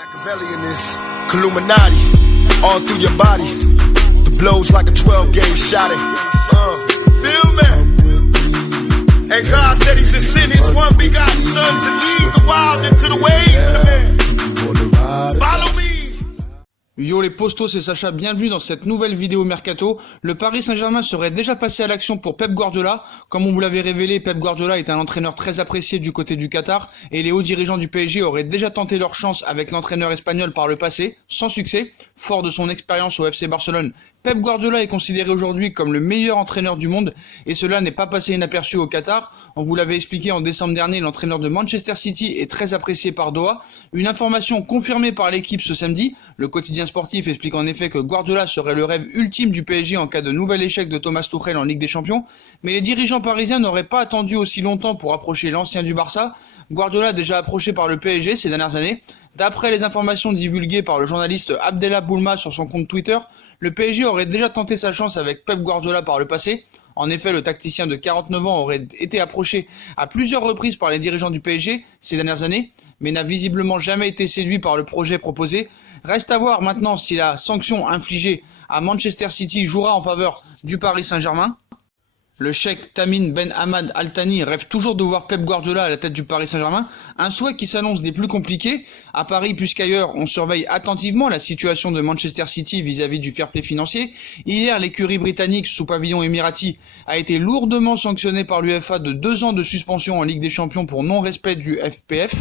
Machiavelli in this Illuminati, all through your body. The blows like a 12-gauge shot. Feel me? And God said He should send His one begotten Son to lead the wild into the ways. Follow me. Yo les postos, c'est Sacha, bienvenue dans cette nouvelle vidéo Mercato. Le Paris Saint-Germain serait déjà passé à l'action pour Pep Guardiola. Comme on vous l'avait révélé, Pep Guardiola est un entraîneur très apprécié du côté du Qatar et les hauts dirigeants du PSG auraient déjà tenté leur chance avec l'entraîneur espagnol par le passé, sans succès. Fort de son expérience au FC Barcelone, Pep Guardiola est considéré aujourd'hui comme le meilleur entraîneur du monde et cela n'est pas passé inaperçu au Qatar. On vous l'avait expliqué en décembre dernier, l'entraîneur de Manchester City est très apprécié par Doha. Une information confirmée par l'équipe ce samedi, le quotidien sportif explique en effet que Guardiola serait le rêve ultime du PSG en cas de nouvel échec de Thomas Tuchel en Ligue des Champions, mais les dirigeants parisiens n'auraient pas attendu aussi longtemps pour approcher l'ancien du Barça. Guardiola a déjà approché par le PSG ces dernières années. D'après les informations divulguées par le journaliste Abdellah Boulma sur son compte Twitter, le PSG aurait déjà tenté sa chance avec Pep Guardiola par le passé. En effet, le tacticien de 49 ans aurait été approché à plusieurs reprises par les dirigeants du PSG ces dernières années, mais n'a visiblement jamais été séduit par le projet proposé. Reste à voir maintenant si la sanction infligée à Manchester City jouera en faveur du Paris Saint-Germain. Le cheikh Tamim Ben Hamad Al Thani rêve toujours de voir Pep Guardiola à la tête du Paris Saint-Germain, un souhait qui s'annonce des plus compliqués. À Paris plus qu'ailleurs, on surveille attentivement la situation de Manchester City vis-à-vis du fair play financier. Hier, l'écurie britannique sous pavillon émirati a été lourdement sanctionnée par l'UEFA de 2 ans de suspension en Ligue des Champions pour non-respect du FPF.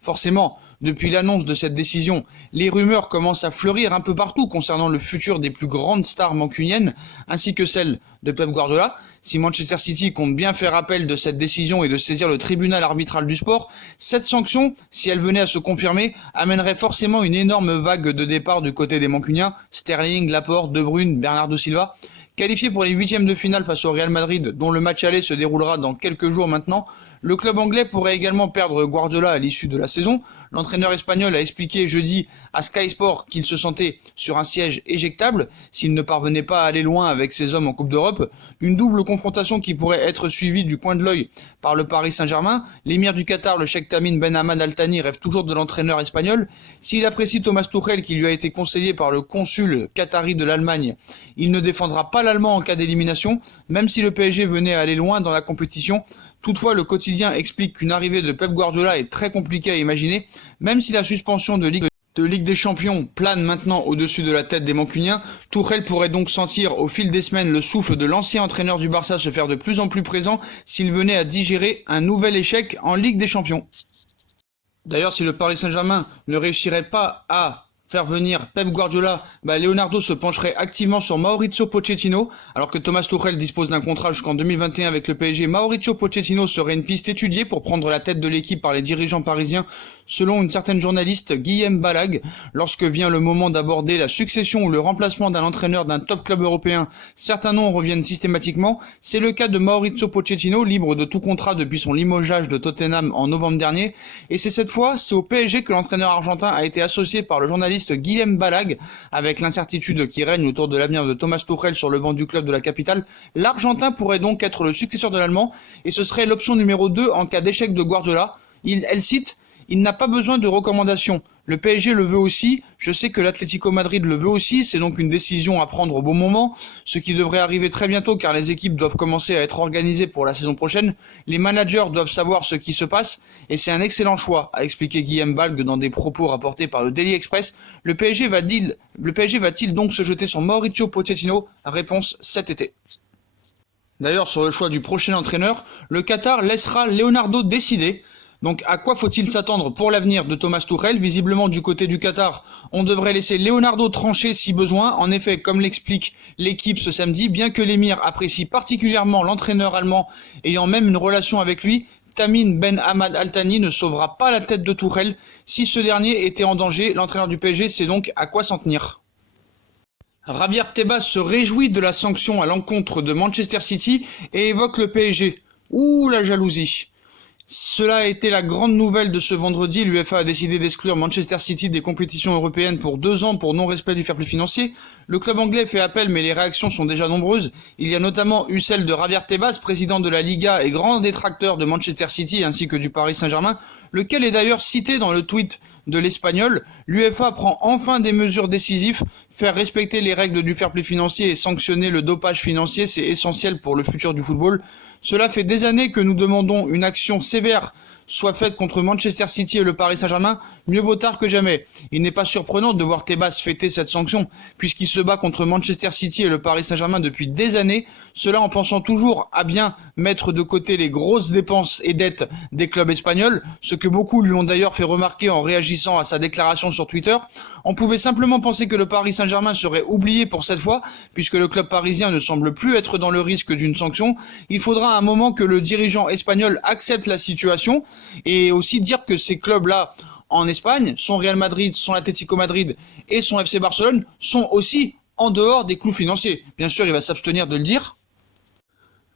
Forcément, depuis l'annonce de cette décision, les rumeurs commencent à fleurir un peu partout concernant le futur des plus grandes stars mancuniennes, ainsi que celle de Pep Guardiola. Si Manchester City compte bien faire appel de cette décision et de saisir le tribunal arbitral du sport, cette sanction, si elle venait à se confirmer, amènerait forcément une énorme vague de départ du côté des mancuniens, Sterling, Laporte, De Bruyne, Bernardo Silva. Qualifié pour les huitièmes de finale face au Real Madrid, dont le match aller se déroulera dans quelques jours maintenant, le club anglais pourrait également perdre Guardiola à l'issue de la saison. L'entraîneur espagnol a expliqué jeudi à Sky Sport qu'il se sentait sur un siège éjectable s'il ne parvenait pas à aller loin avec ses hommes en Coupe d'Europe. Une double confrontation qui pourrait être suivie du coin de l'œil par le Paris Saint-Germain. L'émir du Qatar, le cheikh Tamim Ben Hamad Al Thani, rêve toujours de l'entraîneur espagnol. S'il apprécie Thomas Tuchel qui lui a été conseillé par le consul qatari de l'Allemagne, il ne défendra pas l'allemand en cas d'élimination, même si le PSG venait à aller loin dans la compétition. Toutefois, le quotidien explique qu'une arrivée de Pep Guardiola est très compliquée à imaginer, même si la suspension de Ligue des Champions plane maintenant au-dessus de la tête des mancuniens. Tuchel pourrait donc sentir au fil des semaines le souffle de l'ancien entraîneur du Barça se faire de plus en plus présent s'il venait à digérer un nouvel échec en Ligue des Champions. D'ailleurs, si le Paris Saint-Germain ne réussirait pas à faire venir Pep Guardiola, Leonardo se pencherait activement sur Mauricio Pochettino. Alors que Thomas Tuchel dispose d'un contrat jusqu'en 2021 avec le PSG, Mauricio Pochettino serait une piste étudiée pour prendre la tête de l'équipe par les dirigeants parisiens, selon une certaine journaliste Guillaume Balag. Lorsque vient le moment d'aborder la succession ou le remplacement d'un entraîneur d'un top club européen, certains noms reviennent systématiquement. C'est le cas de Mauricio Pochettino, libre de tout contrat depuis son limogeage de Tottenham en novembre dernier. Et c'est au PSG que l'entraîneur argentin a été associé par le journaliste Guillaume Balag. Avec l'incertitude qui règne autour de l'avenir de Thomas Tuchel sur le banc du club de la capitale, l'Argentin pourrait donc être le successeur de l'Allemand et ce serait l'option numéro 2 en cas d'échec de Guardiola. Elle cite: il n'a pas besoin de recommandations. Le PSG le veut aussi, je sais que l'Atlético Madrid le veut aussi, c'est donc une décision à prendre au bon moment, ce qui devrait arriver très bientôt car les équipes doivent commencer à être organisées pour la saison prochaine. Les managers doivent savoir ce qui se passe et c'est un excellent choix, a expliqué Guillaume Balgue dans des propos rapportés par le Daily Express. Le PSG va-t-il donc se jeter sur Mauricio Pochettino? Réponse cet été. D'ailleurs, sur le choix du prochain entraîneur, le Qatar laissera Leonardo décider. Donc à quoi faut-il s'attendre pour l'avenir de Thomas Tuchel? Visiblement du côté du Qatar, on devrait laisser Leonardo trancher si besoin. En effet, comme l'explique l'équipe ce samedi, bien que l'émir apprécie particulièrement l'entraîneur allemand ayant même une relation avec lui, Tamim Ben Hamad Al Thani ne sauvera pas la tête de Tuchel. Si ce dernier était en danger, l'entraîneur du PSG sait donc à quoi s'en tenir. Javier Tebas se réjouit de la sanction à l'encontre de Manchester City et évoque le PSG. Ouh, la jalousie! Cela a été la grande nouvelle de ce vendredi. L'UEFA a décidé d'exclure Manchester City des compétitions européennes pour 2 ans pour non-respect du fair play financier. Le club anglais fait appel, mais les réactions sont déjà nombreuses. Il y a notamment eu celle de Javier Tebas, président de la Liga et grand détracteur de Manchester City ainsi que du Paris Saint-Germain, lequel est d'ailleurs cité dans le tweet de l'Espagnol, l'UEFA prend enfin des mesures décisives. Faire respecter les règles du fair play financier et sanctionner le dopage financier, c'est essentiel pour le futur du football. Cela fait des années que nous demandons une action sévère soit faite contre Manchester City et le Paris Saint-Germain, mieux vaut tard que jamais. Il n'est pas surprenant de voir Tebas fêter cette sanction, puisqu'il se bat contre Manchester City et le Paris Saint-Germain depuis des années, cela en pensant toujours à bien mettre de côté les grosses dépenses et dettes des clubs espagnols, ce que beaucoup lui ont d'ailleurs fait remarquer en réagissant à sa déclaration sur Twitter. On pouvait simplement penser que le Paris Saint-Germain serait oublié pour cette fois, puisque le club parisien ne semble plus être dans le risque d'une sanction. Il faudra à un moment que le dirigeant espagnol accepte la situation, et aussi dire que ces clubs-là en Espagne, son Real Madrid, son Atlético Madrid et son FC Barcelone, sont aussi en dehors des clous financiers. Bien sûr, il va s'abstenir de le dire.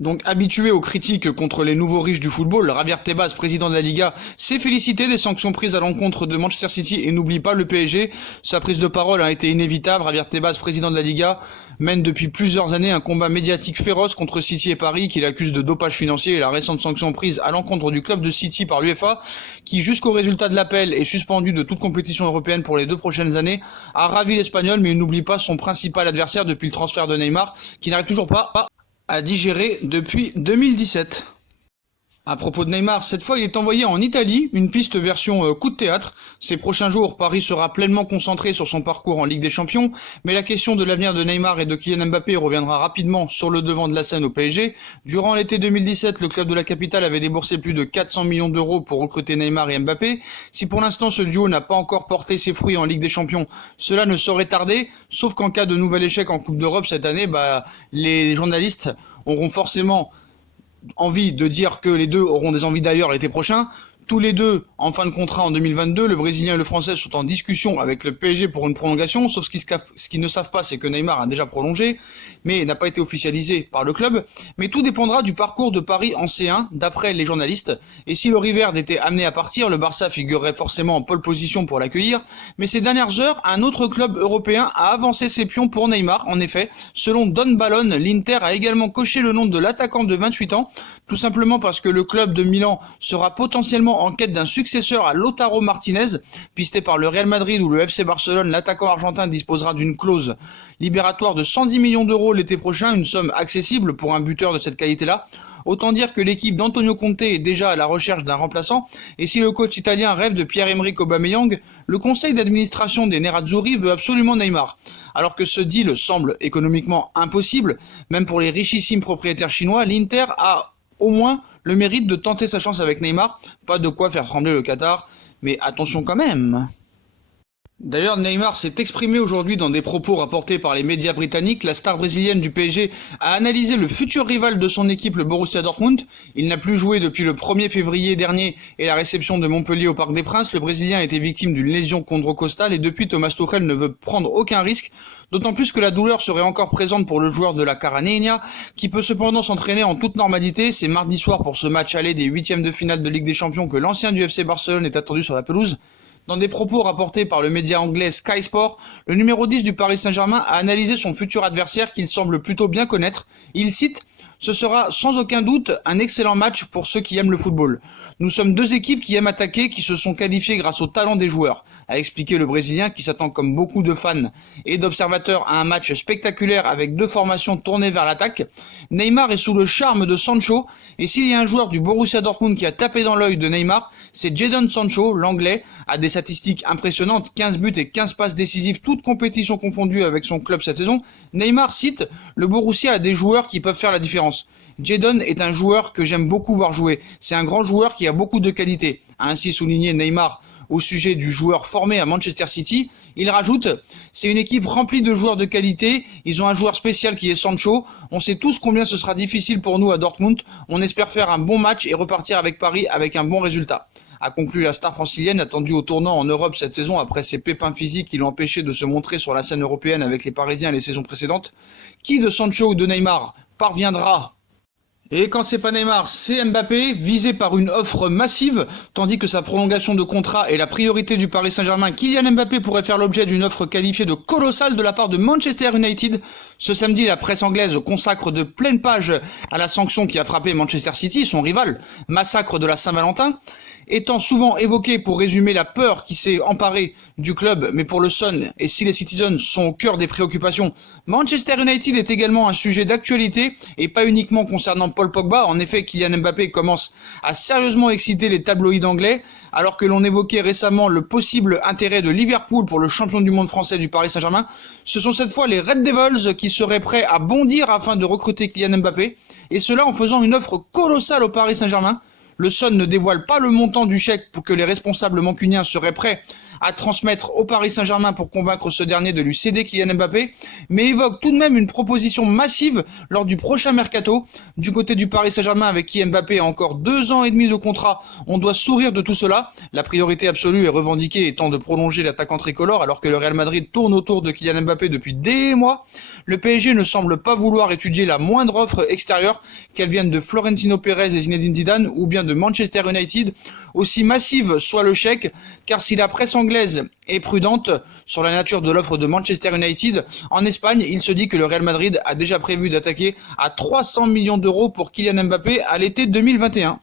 Donc habitué aux critiques contre les nouveaux riches du football, Javier Tebas, président de la Liga, s'est félicité des sanctions prises à l'encontre de Manchester City et n'oublie pas le PSG. Sa prise de parole a été inévitable. Javier Tebas, président de la Liga, mène depuis plusieurs années un combat médiatique féroce contre City et Paris qu'il accuse de dopage financier et la récente sanction prise à l'encontre du club de City par l'UEFA, qui jusqu'au résultat de l'appel est suspendu de toute compétition européenne pour les 2 prochaines années, a ravi l'Espagnol, mais il n'oublie pas son principal adversaire depuis le transfert de Neymar, qui n'arrive toujours pas à digérer depuis 2017. À propos de Neymar, cette fois il est envoyé en Italie, une piste version coup de théâtre. Ces prochains jours, Paris sera pleinement concentré sur son parcours en Ligue des Champions, mais la question de l'avenir de Neymar et de Kylian Mbappé reviendra rapidement sur le devant de la scène au PSG. Durant l'été 2017, le club de la capitale avait déboursé plus de 400 millions d'euros pour recruter Neymar et Mbappé. Si pour l'instant ce duo n'a pas encore porté ses fruits en Ligue des Champions, cela ne saurait tarder, sauf qu'en cas de nouvel échec en Coupe d'Europe cette année, les journalistes auront forcément envie de dire que les deux auront des envies d'ailleurs l'été prochain. Tous les deux en fin de contrat en 2022, le Brésilien et le Français sont en discussion avec le PSG pour une prolongation, sauf ce qu'ils ne savent pas, c'est que Neymar a déjà prolongé, mais n'a pas été officialisé par le club. Mais tout dépendra du parcours de Paris en C1, d'après les journalistes. Et si le Riverde était amené à partir, le Barça figurerait forcément en pole position pour l'accueillir. Mais ces dernières heures, un autre club européen a avancé ses pions pour Neymar. En effet, selon Don Balon, l'Inter a également coché le nom de l'attaquant de 28 ans, tout simplement parce que le club de Milan sera potentiellement en quête d'un successeur à Lautaro Martinez, pisté par le Real Madrid ou le FC Barcelone. L'attaquant argentin disposera d'une clause libératoire de 110 millions d'euros l'été prochain, une somme accessible pour un buteur de cette qualité-là. Autant dire que l'équipe d'Antonio Conte est déjà à la recherche d'un remplaçant, et si le coach italien rêve de Pierre-Emerick Aubameyang, le conseil d'administration des Nerazzurri veut absolument Neymar. Alors que ce deal semble économiquement impossible, même pour les richissimes propriétaires chinois, l'Inter a au moins le mérite de tenter sa chance avec Neymar. Pas de quoi faire trembler le Qatar, mais attention quand même. D'ailleurs, Neymar s'est exprimé aujourd'hui dans des propos rapportés par les médias britanniques. La star brésilienne du PSG a analysé le futur rival de son équipe, le Borussia Dortmund. Il n'a plus joué depuis le 1er février dernier et la réception de Montpellier au Parc des Princes. Le Brésilien a été victime d'une lésion chondrocostale et depuis, Thomas Tuchel ne veut prendre aucun risque, d'autant plus que la douleur serait encore présente pour le joueur de la Caraneña, qui peut cependant s'entraîner en toute normalité. C'est mardi soir pour ce match aller des 8e de finale de Ligue des Champions que l'ancien du FC Barcelone est attendu sur la pelouse. Dans des propos rapportés par le média anglais Sky Sport, le numéro 10 du Paris Saint-Germain a analysé son futur adversaire qu'il semble plutôt bien connaître. Il cite « Ce sera sans aucun doute un excellent match pour ceux qui aiment le football. Nous sommes 2 équipes qui aiment attaquer, qui se sont qualifiées grâce au talent des joueurs », a expliqué le Brésilien qui s'attend comme beaucoup de fans et d'observateurs à un match spectaculaire avec 2 formations tournées vers l'attaque. Neymar est sous le charme de Sancho et s'il y a un joueur du Borussia Dortmund qui a tapé dans l'œil de Neymar, c'est Jadon Sancho, l'anglais, a des statistiques impressionnantes, 15 buts et 15 passes décisives, toutes compétitions confondues avec son club cette saison. Neymar cite « Le Borussia a des joueurs qui peuvent faire la différence. Jadon est un joueur que j'aime beaucoup voir jouer. C'est un grand joueur qui a beaucoup de qualités », a ainsi souligné Neymar au sujet du joueur formé à Manchester City. Il rajoute « C'est une équipe remplie de joueurs de qualité, ils ont un joueur spécial qui est Sancho. On sait tous combien ce sera difficile pour nous à Dortmund. On espère faire un bon match et repartir avec Paris avec un bon résultat », a conclu la star francilienne attendue au tournant en Europe cette saison après ses pépins physiques qui l'ont empêché de se montrer sur la scène européenne avec les Parisiens les saisons précédentes. Qui de Sancho ou de Neymar parviendra ? Et quand c'est pas Neymar, c'est Mbappé, visé par une offre massive, tandis que sa prolongation de contrat est la priorité du Paris Saint-Germain. Kylian Mbappé pourrait faire l'objet d'une offre qualifiée de colossale de la part de Manchester United. Ce samedi, la presse anglaise consacre de pleine page à la sanction qui a frappé Manchester City, son rival, massacre de la Saint-Valentin. étant souvent évoqué pour résumer la peur qui s'est emparée du club, mais pour le Sun, et si les Citizens sont au cœur des préoccupations, Manchester United est également un sujet d'actualité, et pas uniquement concernant Paul Pogba. En effet, Kylian Mbappé commence à sérieusement exciter les tabloïds anglais, alors que l'on évoquait récemment le possible intérêt de Liverpool pour le champion du monde français du Paris Saint-Germain. Ce sont cette fois les Red Devils qui seraient prêts à bondir afin de recruter Kylian Mbappé, et cela en faisant une offre colossale au Paris Saint-Germain. Le Sun ne dévoile pas le montant du chèque pour que les responsables mancuniens seraient prêts à transmettre au Paris Saint-Germain pour convaincre ce dernier de lui céder Kylian Mbappé, mais évoque tout de même une proposition massive lors du prochain mercato. Du côté du Paris Saint-Germain, avec qui Mbappé a encore 2 ans et demi de contrat, on doit sourire de tout cela. La priorité absolue est revendiquée étant de prolonger l'attaquant tricolore, alors que le Real Madrid tourne autour de Kylian Mbappé depuis des mois. Le PSG ne semble pas vouloir étudier la moindre offre extérieure, qu'elle vienne de Florentino Pérez et Zinedine Zidane ou bien de Manchester United, aussi massive soit le chèque, car si la presse anglaise est prudente sur la nature de l'offre de Manchester United, en Espagne, il se dit que le Real Madrid a déjà prévu d'attaquer à 300 millions d'euros pour Kylian Mbappé à l'été 2021.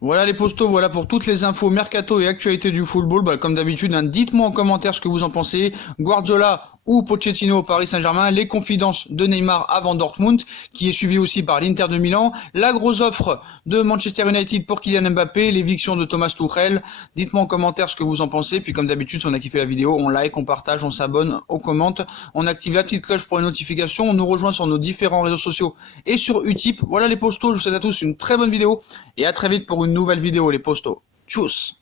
Voilà les postos, voilà pour toutes les infos mercato et actualités du football. Comme d'habitude, dites-moi en commentaire ce que vous en pensez. Guardiola ou Pochettino au Paris Saint-Germain, les confidences de Neymar avant Dortmund, qui est suivi aussi par l'Inter de Milan, la grosse offre de Manchester United pour Kylian Mbappé, l'éviction de Thomas Tuchel. Dites-moi en commentaire ce que vous en pensez. Puis comme d'habitude, si on a kiffé la vidéo, on like, on partage, on s'abonne, on commente, on active la petite cloche pour les notifications, on nous rejoint sur nos différents réseaux sociaux et sur Utip. Voilà les postos, je vous souhaite à tous une très bonne vidéo et à très vite pour une nouvelle vidéo les postos. Tchuss.